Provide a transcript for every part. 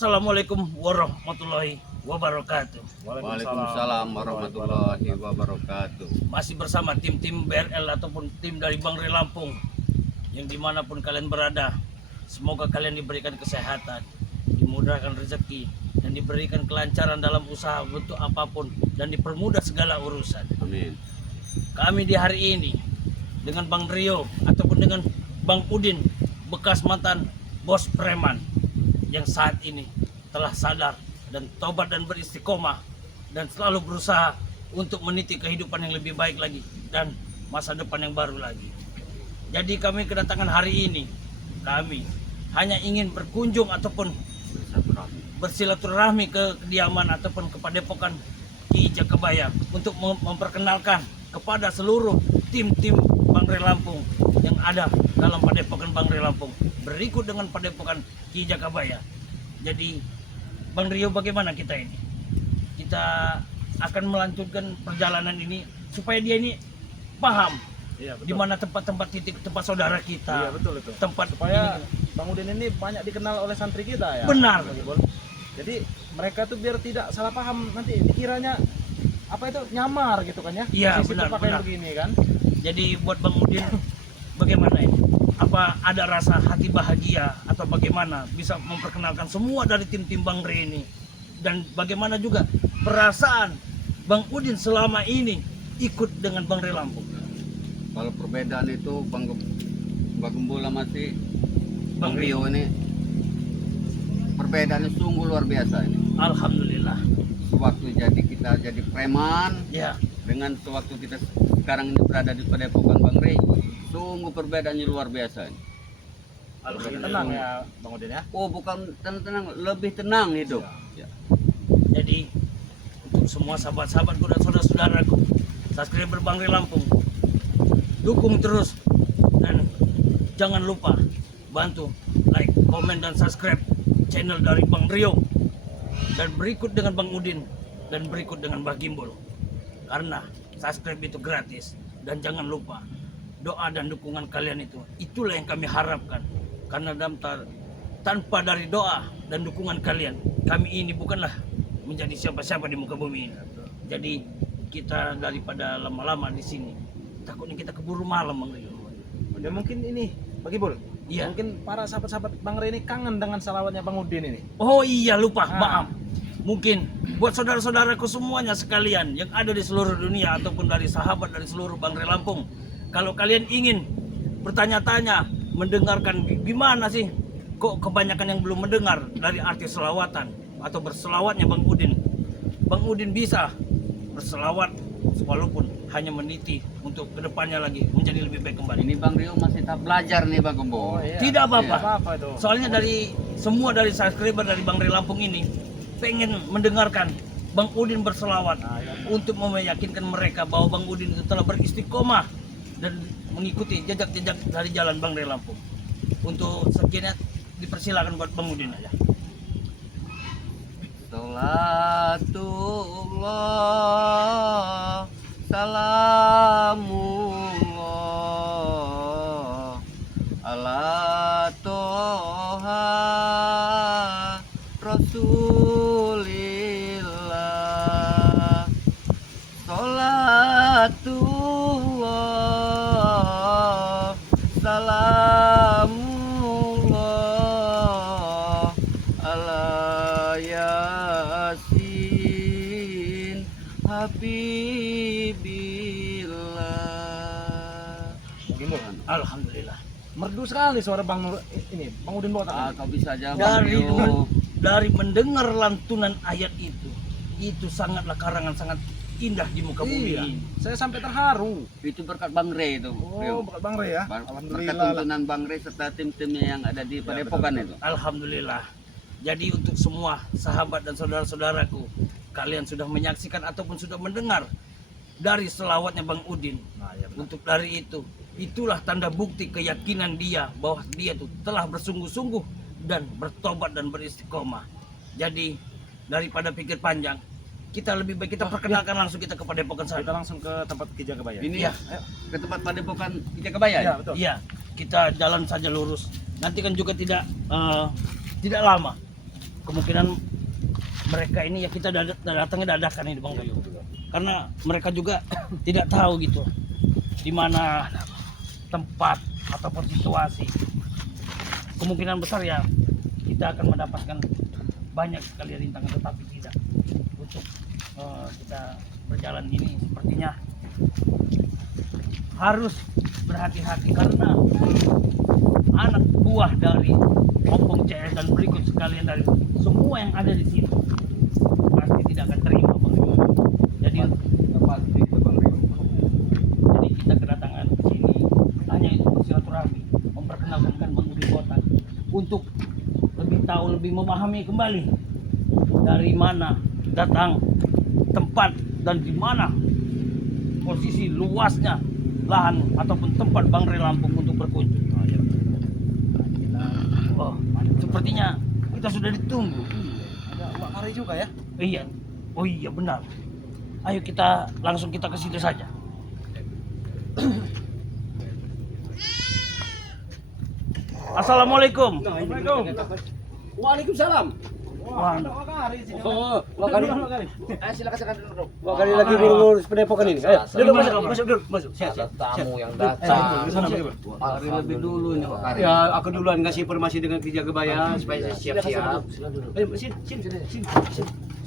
Assalamualaikum warahmatullahi wabarakatuh. Waalaikumsalam warahmatullahi wabarakatuh. Masih bersama tim-tim BRL ataupun tim dari Bang Ray Lampung, yang dimanapun kalian berada, semoga kalian diberikan kesehatan, dimudahkan rezeki, dan diberikan kelancaran dalam usaha bentuk apapun, dan dipermudah segala urusan. Amin. Kami di hari ini dengan Bang Rio ataupun dengan Bang Udin, bekas mantan bos preman, yang saat ini telah sadar dan tobat dan beristiqomah dan selalu berusaha untuk meniti kehidupan yang lebih baik lagi dan masa depan yang baru lagi. Jadi kami kedatangan hari ini, kami hanya ingin berkunjung ataupun bersilaturahmi ke kediaman ataupun ke Padepokan Ki Jakabaya untuk memperkenalkan kepada seluruh tim-tim Bang Ray Lampung yang ada dalam Padepokan Bang Ray Lampung berikut dengan Padepokan Ki Jakabaya. Jadi Bang Rio, bagaimana kita ini? Kita akan melanjutkan perjalanan ini supaya dia ini paham di mana tempat-tempat titik tempat saudara kita. Iya, betul itu. Tempat Supaya ini. Bang Udin ini banyak dikenal oleh santri kita ya. Benar. Jadi mereka tuh biar tidak salah paham, nanti dikiranya apa itu nyamar gitu kan ya. Iya, Sisi benar, pakaian benar. begini kan. Jadi buat Bang Udin, bagaimana ini? Apa ada rasa hati bahagia atau bagaimana bisa memperkenalkan semua dari tim-tim Bang Ray ini? Dan bagaimana juga perasaan Bang Udin selama ini ikut dengan Bang Ray Lampung? Kalau perbedaan itu Bang Gembula masih Bang Bang Rio ini perbedaannya sungguh luar biasa ini. Alhamdulillah. Sewaktu kita jadi preman Ya, dengan sewaktu kita sekarang ini berada di Padepokan Bang Ray, sungguh perbedaannya luar biasa ini. Lebih tenang ya Bang Udin ya. Oh, bukan tenang, lebih tenang hidup. Ya. jadi untuk semua sahabat-sahabatku dan saudara-saudaraku, subscriber Bang Ray Lampung, dukung terus dan jangan lupa bantu like, komen dan subscribe channel dari Bang Rio, dan berikut dengan Bang Udin, dan berikut dengan Mbah Gimbul, karena subscribe itu gratis. Dan jangan lupa doa dan dukungan kalian itulah yang kami harapkan, karena tanpa dari doa dan dukungan kalian, kami ini bukanlah menjadi siapa-siapa di muka bumi ini. Jadi kita daripada lama-lama di sini, takutnya kita keburu malam, Bang Rio. Ya mungkin ini bagi Bul. Iya. Mungkin para sahabat-sahabat Bang Ray ini kangen dengan salawatnya Bang Udin ini. Oh iya, lupa, Ah. maaf. Mungkin buat saudara-saudaraku semuanya sekalian yang ada di seluruh dunia ataupun dari sahabat dari seluruh Bang Ray Lampung, kalau kalian ingin bertanya-tanya, mendengarkan gimana sih kok kebanyakan yang belum mendengar dari arti selawatan atau berselawatnya Bang Udin. Bang Udin bisa berselawat walaupun hanya meniti untuk kedepannya lagi menjadi lebih baik kembali. Ini Bang Rio masih tak belajar nih Bang Gembul. iya. Tidak apa-apa. Apa itu? Soalnya dari semua dari subscriber dari Bang Ray Lampung ini pengen mendengarkan Bang Udin berselawat untuk meyakinkan mereka bahwa Bang Udin itu telah beristiqomah dan mengikuti jejak-jejak dari jalan Bang Ray Lampung. Untuk sekian dipersilakan buat Bang Udin aja. Salatullah salamullah ala toha rasulillah. Salatullah salamullah ala yasin habibillah. Gimbul. Alhamdulillah. Merdu sekali suara Bang ini, Bang Udin bawa tangan. Kau bisa aja Bang Dari Rio. dari mendengar lantunan ayat itu sangatlah karangan sangat indah di muka bumi Iya. ini. Saya sampai terharu. Itu berkat Bang Ray itu. Rio. Oh, berkat Bang Ray ya. Berkat Alhamdulillah. lah. tuntunan Bang Ray serta tim-timnya yang ada di Padepokan itu. Alhamdulillah. Jadi untuk semua sahabat dan saudara-saudaraku, kalian sudah menyaksikan ataupun sudah mendengar dari selawatnya Bang Udin. Nah, ya benar. Untuk dari itulah tanda bukti keyakinan dia bahwa dia tuh telah bersungguh-sungguh dan bertobat dan beristiqomah. Jadi daripada pikir panjang, kita lebih baik kita perkenalkan langsung kita ke Padepokan Kita sana. langsung ke tempat Ki Jakabaya. Ini Iya. ya, ke tempat Padepokan Ki Jakabaya. Iya, betul. Iya, kita jalan saja lurus. Nanti kan juga tidak lama. kemungkinan mereka ini ya kita datangnya dadakan ini Bang Rio. Karena mereka juga tidak tahu gitu di mana tempat ataupun situasi. Kemungkinan besar ya kita akan mendapatkan banyak sekali rintangan, tetapi tidak untuk kita berjalan ini sepertinya harus berhati-hati karena anak buah dari Opung CS dan berikut sekalian dari semua yang ada di sini pasti tidak akan terima Bang Rio. Jadi jadi kita kedatangan ke sini hanya itu bersilaturahmi, memperkenalkan dengan Bang Udin Botak untuk lebih tahu, lebih memahami kembali dari mana datang tempat dan di mana posisi luasnya lahan ataupun tempat Bang Ray Lampung untuk berkunjung. Oh, sepertinya kita sudah ditunggu. Ada Wak Kari juga ya? Iya. Oh iya benar. Ayo kita langsung kita ke situ saja. Assalamualaikum. Waalaikumsalam. Wah, Ada Wak Kari di sini. Oh, Wakari. Wak Kari. Silakan duduk. Wakari lagi ngurus pendepokan ini. Ayo, duduk masuk dulu, masuk. Ada tamu yang datang. Hari lebih dulu nih Pak Karim. Ya, aku duluan ngasih informasi dengan Ki Jagabaya supaya siap-siap. Ayo, sini.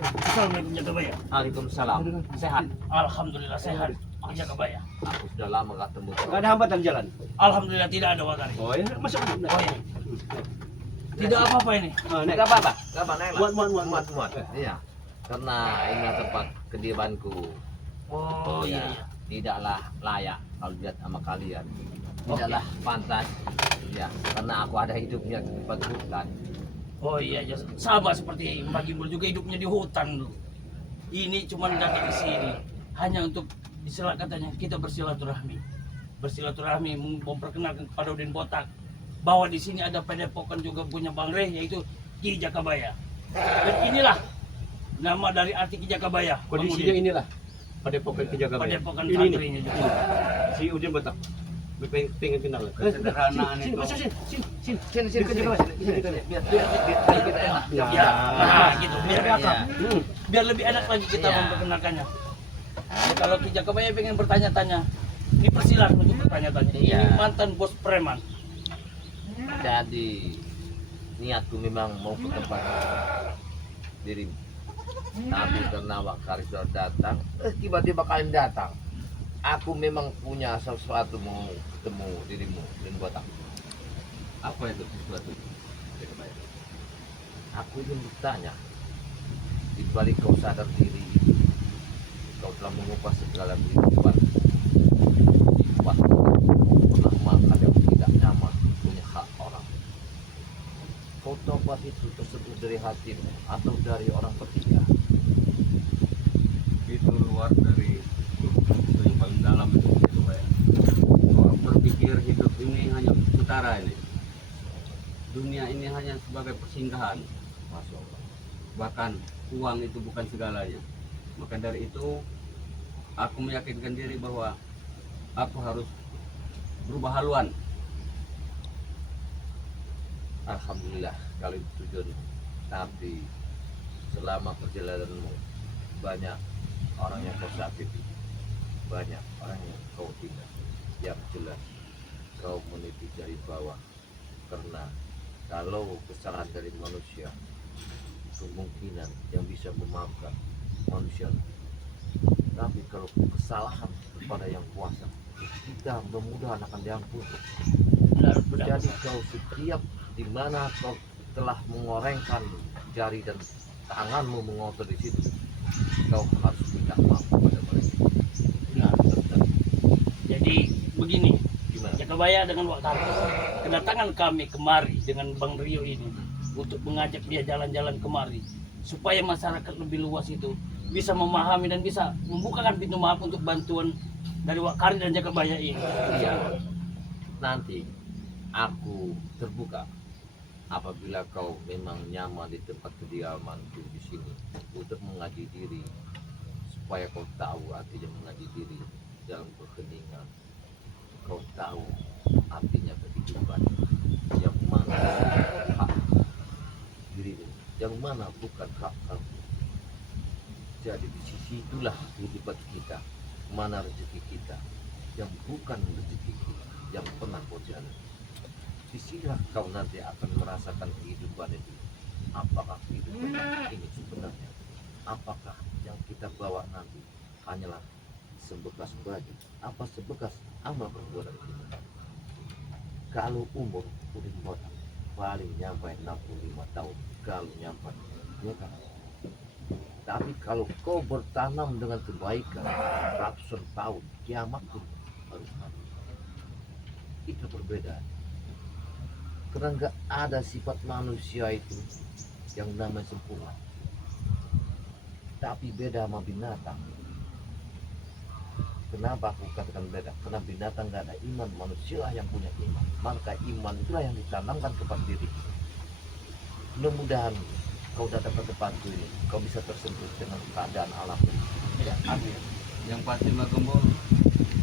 Assalamualaikum Jagabaya. Waalaikumsalam. Sehat. Alhamdulillah sehat. Jagabaya. Aku sudah lama gak temu. Enggak ada hambatan jalan. Alhamdulillah tidak ada Wakari. Oh, ya, masuk. Oh iya. Tidak apa-apa ini. Naik. Gak apa-apa. Gak apa-apa. Muat. Iya. Karena ini tempat kediamanku. Oh iya. Iya. Tidaklah layak kalau lihat sama kalian. Tidaklah pantas. Ya, karena aku ada hidupnya di tempat hutan. Oh iya, ya. Sama seperti Mbak Gimbul juga hidupnya di hutan loh. Ini cuma datang ke sini hanya untuk istilah katanya kita bersilaturahmi memperkenalkan kepada Udin Botak bahwa di sini ada padepokan juga punya Bang Ray yaitu Ki Jakabaya. Dan inilah nama dari arti Ki Jakabaya. Bang Kondisinya Udin. inilah padepokan Ki Jagabaya. Padepokan Ini santrinya juga. Si Udin Botak. Pengen kenal. Kesederhanaan Sini, itu. masuk sini. Sini. Biar kita enak. Ya, nah gitu biar Iya. biar lebih enak lagi kita Iya. memperkenalkannya. Ya, kalau Ki Jakabaya pengen bertanya-tanya, dipersilakan untuk bertanya-tanya. Iya. Ini mantan bos preman. Jadi niatku memang mau ke tempat dirimu. Tapi karena Wakari sudah datang, tiba-tiba kalian datang. Aku memang punya sesuatu mau ketemu dirimu dan Botak. Apa itu sesuatu? Aku ingin bertanya, di balik kau sadar diri, kau telah mengubah segala kehidupan. Pernah makan yang tidak nyaman, punya hak orang. Kau tobat itu tersebut dari hatimu atau dari orang ketiga? Itu luar dari itu yang paling dalam itu ya. Orang berpikir hidup ini hanya sementara ini. Dunia ini hanya sebagai persinggahan. Masya Allah. Bahkan uang itu bukan segalanya. Maka dari itu aku meyakinkan diri bahwa aku harus berubah haluan. Alhamdulillah kalau itu tujuan. Tapi selama perjalananmu banyak orang yang kau sakiti, banyak orang yang kau tinggal. Yang jelas kau meniti jari bawah karena kalau kesalahan dari manusia kemungkinan yang bisa memaafkan manusia. Tapi kalau kesalahan kepada yang kuasa kita mudah-mudahan akan diampuni. Benar. Jadi kau setiap di mana kau telah mengorengkan jari dan tanganmu mengotor di situ, kau harus minta maaf kepada mereka. Benar. Jadi begini, Gimana? Jakabaya dengan Wakari, kedatangan kami kemari dengan Bang Rio ini untuk mengajak dia jalan-jalan kemari supaya masyarakat lebih luas itu bisa memahami dan bisa membukakan pintu maaf untuk bantuan dari Wakari dan Jakabaya ini. Iya. Nanti aku terbuka apabila kau memang nyaman di tempat kediamanku di sini untuk mengaji diri, supaya kau tahu artinya mengaji diri dalam keheningan. Kau tahu artinya kehidupan yang mana hak dirimu yang mana bukan hak kamu. Jadi di sisi itulah kehidupan kita, mana rezeki kita yang bukan rezeki kita yang pernah kau jalani. Disinilah kau nanti akan merasakan kehidupan itu. Apakah kehidupan ini sebenarnya? Apakah yang kita bawa nanti hanyalah sebekas baju? Apa sebekas amal perbuatan kita? Kalau umur udah botak paling nyampe 65 tahun, kalau nyampe, ya kan? Tapi kalau kau bertanam dengan kebaikan ratusan tahun, kiamat pun harus mati. Itu perbedaan. Karena nggak ada sifat manusia itu yang namanya sempurna. Tapi beda sama binatang. Kenapa aku katakan beda? Karena binatang nggak ada iman, manusialah yang punya iman. Maka iman itulah yang ditanamkan kepada diri. Mudah-mudahan kau datang ke tempatku ini, kau bisa tersentuh dengan keadaan alam ini. Ya, amin. Yang pasti Mbak Gembong,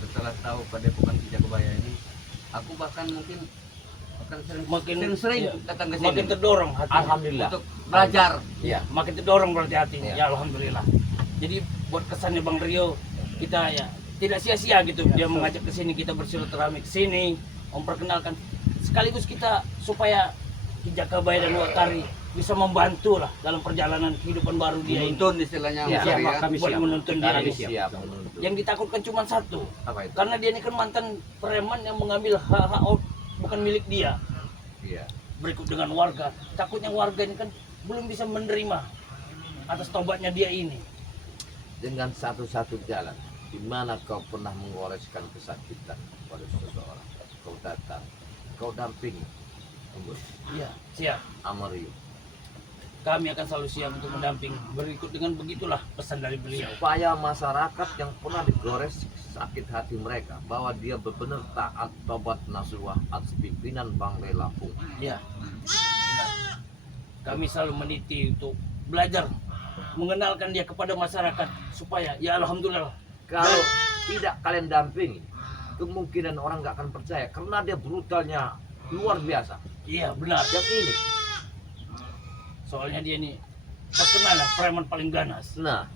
setelah tahu Padepokan Kijagabaya ini, aku bahkan mungkin akan sering iya, datang ke sini makin terdorong hati. Alhamdulillah. untuk belajar. Ya, makin terdorong berarti hatinya. Iya. Ya alhamdulillah. Jadi buat kesannya Bang Rio, kita ya tidak sia-sia gitu dia mengajak ke sini, kita bersilaturahmi ke sini, memperkenalkan sekaligus kita supaya Kijagabaya dan Watari bisa membantu lah dalam perjalanan kehidupan baru dia ini. Menuntun istilahnya. Ya, Mbak, ya. kami buat siap. menuntun dia Kami ini. siap menuntut. Yang ditakutkan cuma satu, Apa itu? karena dia ini kan mantan preman yang mengambil hak-hak bukan milik dia. Iya. Berikut dengan warga, takutnya warga ini kan belum bisa menerima atas tobatnya dia ini. Dengan satu-satu jalan, di mana kau pernah mengoreskan kesakitan pada seseorang, kau datang, kau dampingi, tembus, Iya, siap. Amario, Kami akan selalu siap untuk mendamping. Berikut dengan begitulah pesan dari beliau. supaya masyarakat yang pernah digores sakit hati mereka bahwa dia benar taat tobat nasuha atas pimpinan Bang Rey Lampung. Ya. Kami selalu meniti untuk belajar mengenalkan dia kepada masyarakat supaya ya alhamdulillah. Kalau tidak kalian dampingi, kemungkinan orang nggak akan percaya karena dia brutalnya luar biasa. Iya benar. Yang ini, Soalnya dia ini terkenal lah preman paling ganas. nah,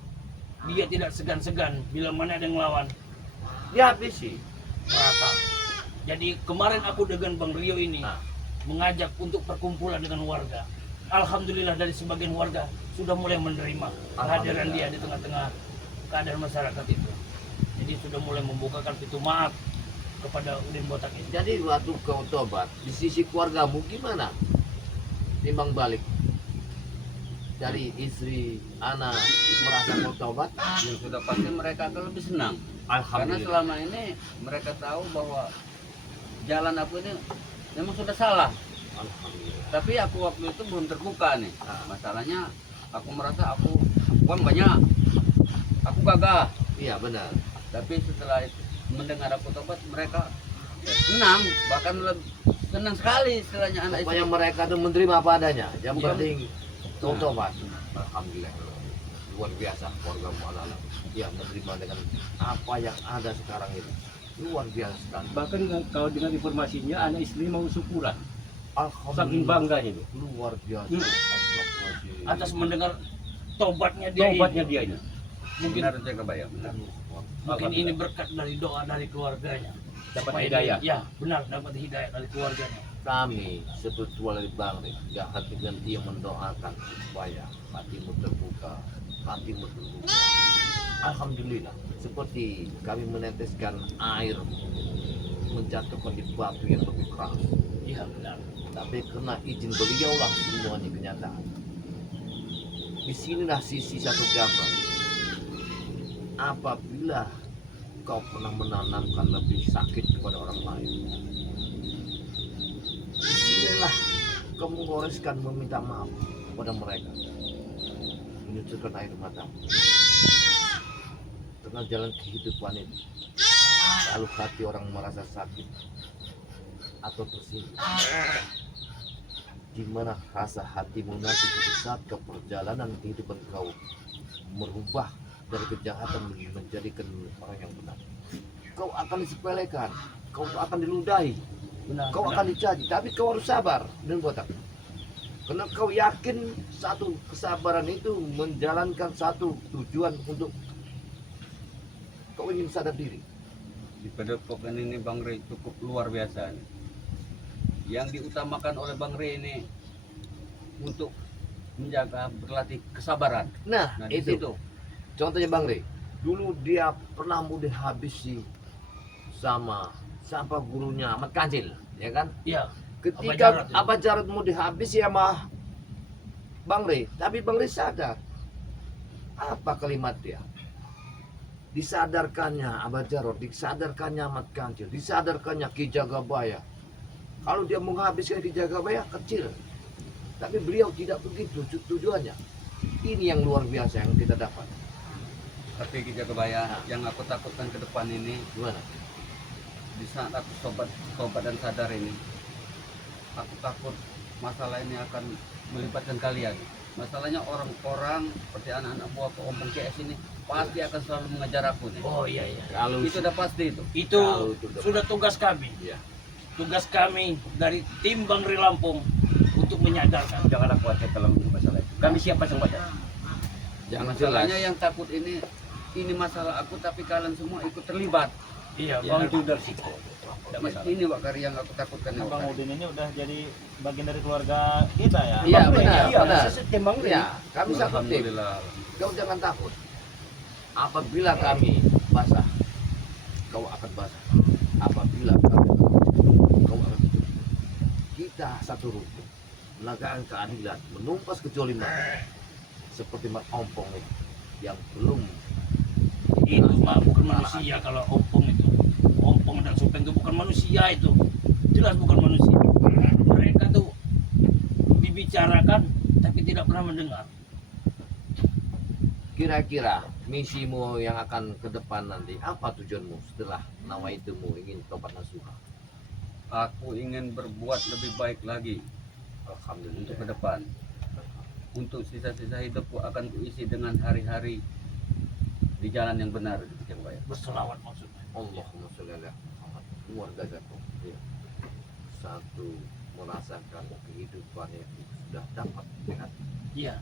Dia tidak segan-segan bila mana ada yang ngelawan. dihabisi. Rata. Jadi kemarin aku dengan Bang Rio ini Nah. mengajak untuk perkumpulan dengan warga. Alhamdulillah dari sebagian warga sudah mulai menerima kehadiran dia di tengah-tengah keadaan masyarakat itu. Jadi sudah mulai membukakan pintu maaf kepada Udin Botak ini. Jadi waktu kau tobat, di sisi keluargamu gimana? Timbang balik dari istri, anak merasa kau tobat? Yang sudah pasti mereka akan lebih senang. Karena Alhamdulillah. selama ini mereka tahu bahwa jalan aku ini memang sudah salah. Alhamdulillah. Tapi aku waktu itu belum terbuka nih. Ah. Masalahnya aku merasa aku uang banyak, aku gagah. Iya benar. Tapi setelah itu, mendengar aku tobat, mereka senang, bahkan lebih senang sekali istilahnya anak Pokoknya istri. mereka tuh menerima apa adanya. Yang Iya. penting kau Nah. tobat. Alhamdulillah. Luar biasa keluarga anak-anak. Ya menerima dengan apa yang ada sekarang ini. Luar biasa sekali. Bahkan kalau dengan informasinya anak istri mau syukuran. Saking Alhamdulillah. bangganya itu. Luar biasa. Hmm. Astagfirullahaladzim. Atas mendengar tobatnya dia Tobatnya ini. dia ini. Mungkin Benar Jaga Bayang. Benar. mungkin ini berkat dari doa dari keluarganya. Dapat Supaya hidayah. dia- Ya benar dapat hidayah dari keluarganya. Kami spiritual dari Bang Rey jahat dengan dia mendoakan supaya hatimu terbuka, hatimu terbuka. Alhamdulillah, seperti kami meneteskan air menjatuhkan di batu yang lebih keras. Iya benar. Tapi karena izin beliaulah semuanya kenyataan. Disinilah sisi satu gambar. Apabila kau pernah menanamkan lebih sakit kepada orang lain, disinilah kau menggoreskan meminta maaf kepada mereka, menyucurkan air mata. Tengah jalan kehidupan ini, lalu hati orang merasa sakit atau tersinggung. Di mana rasa hatimu nanti pada saat ke perjalanan kehidupan kau merubah dari kejahatan menjadikan orang yang benar. Kau akan disepelekan, kau akan diludahi, Benar. kau benar. akan dicaci, tapi kau harus sabar dan botak. Karena kau yakin satu kesabaran itu menjalankan satu tujuan untuk kau ingin sadar diri. Di Padepokan ini Bang Rey cukup luar biasa nih. Yang diutamakan oleh Bang Rey ini untuk menjaga berlatih kesabaran. Nah, Nah di itu. situ Contohnya Bang Rey, dulu dia pernah mau dihabisi sama siapa gurunya Ahmad Kancil, ya kan? Iya. Ketika Abah Jarot. Abah Jarot mau dihabisi sama Bang Rey, tapi Bang Rey sadar. Apa kalimat dia? Disadarkannya Abah Jarot, disadarkannya Ahmad Kancil, disadarkannya Ki Jagabaya. Kalau dia menghabiskan Ki Jagabaya kecil, tapi beliau tidak begitu tujuannya. Ini yang luar biasa yang kita dapat. tapi Ki Jagabaya yang aku takutkan ke depan ini, Gimana? di saat aku sobat dan sadar ini, aku takut masalah ini akan melibatkan kalian. Masalahnya orang-orang seperti anak-anak buah Ompong CS ini pasti akan selalu mengejar aku nih. Oh iya iya. Kalau Itu udah pasti itu. Itu Kalau itu udah sudah tugas kami. Iya. Tugas kami dari tim Bang Rey Lampung untuk menyadarkan. Janganlah khawatir kalau untuk masalah itu. Kami siap pasang badan. Jangan Masalahnya jelas. yang takut ini masalah aku tapi kalian semua ikut terlibat. Iya, Oh, Bang. itu dari situ. Tidak masalah. Ini Wak Kari yang aku takutkan ya, Wak Bang Kari. Udin ini udah jadi bagian dari keluarga kita ya. Iya, Bang Rey. benar, Iya, benar. sistem Bang Rey. Ya, kami satu tim. Alhamdulillah. Kau jangan takut. Apabila kami basah, kau akan basah. Apabila kami kau akan hidup. Kita satu rukun menegakkan keadilan, menumpas kejoliman seperti Mak Ompong ini yang belum Itu mah bukan manusia kalau ompong itu. Ompong dan Supeng itu bukan manusia itu. Jelas bukan manusia. Mereka tuh dibicarakan tapi tidak pernah mendengar. Kira-kira misimu yang akan ke depan nanti apa tujuanmu setelah nawaitumu ingin tobat nasuha? Aku ingin berbuat lebih baik lagi untuk ke Alhamdulillah. depan. Untuk sisa-sisa hidupku akan kuisi dengan hari-hari di jalan yang benar, Ki Jagabaya. Berselawat maksudnya. Allahumma sholli ala Muhammad. Luar biasa kok. Ya. Satu merasakan kehidupan yang sudah dapat lihat. Iya.